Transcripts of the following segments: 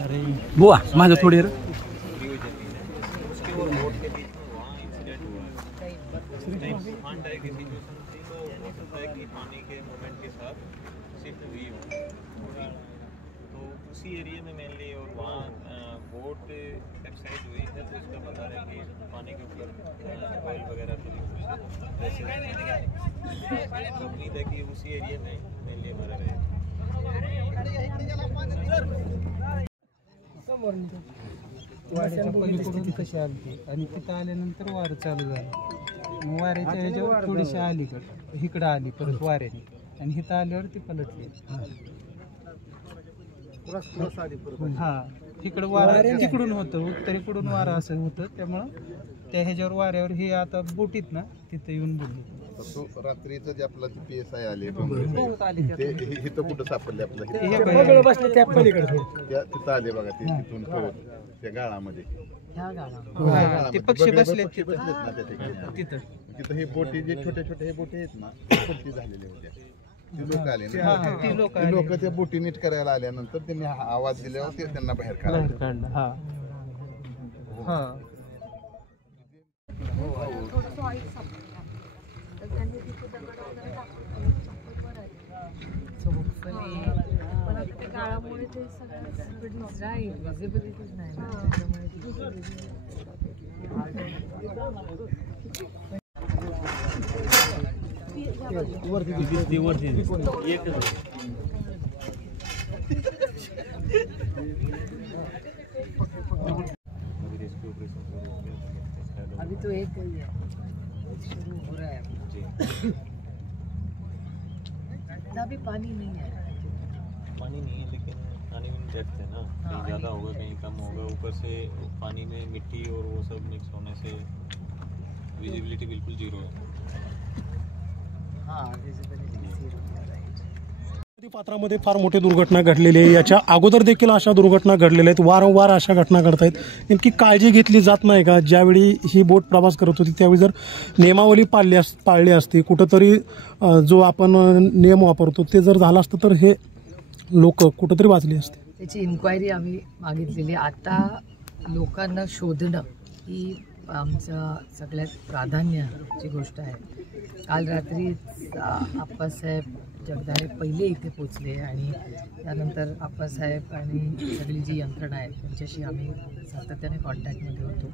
अरे बुआ माझं थोडी उसी एरिया में मेनली और वहाँ बोट कैप्साइज हुई है, तो उसका बता रहे हैं कि पानी के ऊपर ऑयल वगैरह तो उम्मीद है कि उसी एरिया में मेनली हमारा रहे। वाऱ्याच्या पलीकडून कशी आली आणि तिथं आल्यानंतर वारं चालू झालं. मग वाऱ्याच्या ह्याच्यावर थोडीशी अलीकडं इकडं आली परत वाऱ्याने आणि इथं आल्यावर ती पलटली. हा तिकडं वारं तिकडून होतं, उत्तरेकडून वारं असं होतं, त्यामुळं त्या ह्याच्यावर वाऱ्यावर हे आता बोटीत ना तिथं येऊन बोलले. रात्रीचं जे आपलं PSI आले इथं कुठं सापडले आपलं तिथं आले बघा ते तिथून त्या गाळामध्ये ते पक्षी बसले तिथं हे बोटी जे छोटे छोटे हे बोटी आहेत ना पलटी झालेले होत्या. ते लोक आले ना, ते लोक त्या बोटी नीट करायला आल्यानंतर त्यांनी आवाज दिल्यावर ते त्यांना बाहेर काढलं. काळामुळे ते सगळं जाईल, विजिबिलिटीच नाही ना, त्याच्यामुळे अभी तो एक शुरू हो रहा है, इतना भी पानी नहीं है, लेकिन पानी में डेप्थ है ना, कहीं ज़्यादा होगा कहीं कम होगा, ऊपर से पानी में मिट्टी और वो सब मिक्स होने से विजिबिलिटी बिल्कुल जीरो है. पात्रामध्ये फार मोठी दुर्घटना घडलेली आहे. याच्या अगोदर देखील अशा दुर्घटना घडलेल्या आहेत, वारंवार अशा घटना घडत आहेत. नेमकी काळजी घेतली जात नाही का? ज्यावेळी ही बोट प्रवास करत होती त्यावेळी जर नियमावली पाळली असती, कुठंतरी जो आपण नियम वापरतो ते जर झालं असतं तर हे लोक कुठंतरी वाचली असते. त्याची इन्क्वायरी आम्ही मागितलेली. आता लोकांना शोधणं ही आमच्या सगळ्यात प्राधान्याची गोष्ट आहे. काल रात्री आप्पासाहेब जगदाळे पहिले इथे पोचले आणि त्यानंतर आप्पासाहेब आणि सगळी जी यंत्रणा आहे त्यांच्याशी आम्ही सातत्याने कॉन्टॅक्टमध्ये होतो.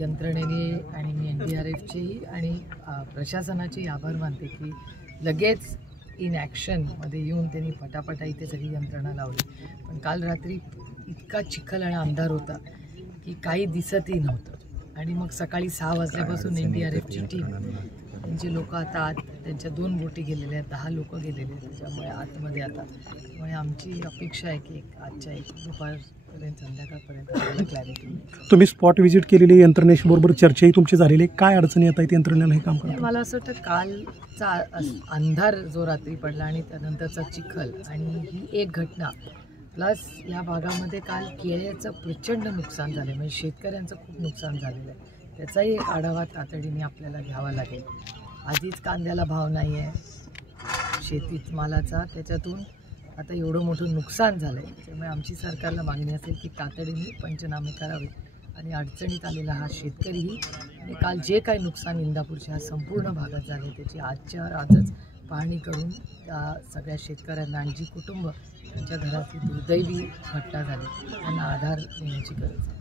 यंत्रणेने आणि मी NDRFचेही आणि प्रशासनाचेही आभार मानते की लगेच इन ॲक्शनमध्ये येऊन त्यांनी फटाफटा इथे सगळी यंत्रणा लावली. पण काल रात्री इतका चिखल आणि अंधार होता की काही दिसतही नव्हतं आणि मग सकाळी 6 वाजल्यापासून NDRFची टीम, त्यांचे लोक आता आत, त्यांच्या 2 बोटी गेलेल्या आहेत, 10 लोक गेलेले आहेत त्याच्यामुळे आतमध्ये आता. त्यामुळे आमची अपेक्षा आहे की आजच्या दुपारपर्यंत संध्याकाळपर्यंत क्लॅरिटी. तुम्ही स्पॉट व्हिजिट केलेली, यंत्रणेशी बरोबर चर्चाही तुमची झालेली, काय अडचणी येत आहेत यंत्रणेला हे काम करत? मला असं वाटतं कालचा अंधार जो रात्री पडला आणि त्यानंतरचा चिखल आणि ही एक घटना प्लस या भागामध्ये काल केळ्याचं प्रचंड नुकसान झालं, म्हणजे शेतकऱ्यांचं खूप नुकसान झालेलं आहे. त्याचाही एक आढावा तातडीने आपल्याला घ्यावा लागेल. आधीच कांद्याला भाव नाही आहे, शेतीत मालाचा, त्याच्यातून आता एवढं मोठं नुकसान झालं आहे. त्यामुळे आमची सरकारला मागणी असेल की तातडीने पंचनामे करावे आणि अडचणीत आलेला हा शेतकरीही आणि काल जे काही नुकसान इंदापूरच्या संपूर्ण भागात झाले त्याची आजच्यावर आजच पाहणी करून त्या सगळ्या शेतकऱ्यांना आणि जी कुटुंब त्यांच्या घरातली दुर्दैवी घटना झाली त्यांना आधार देण्याची गरज आहे.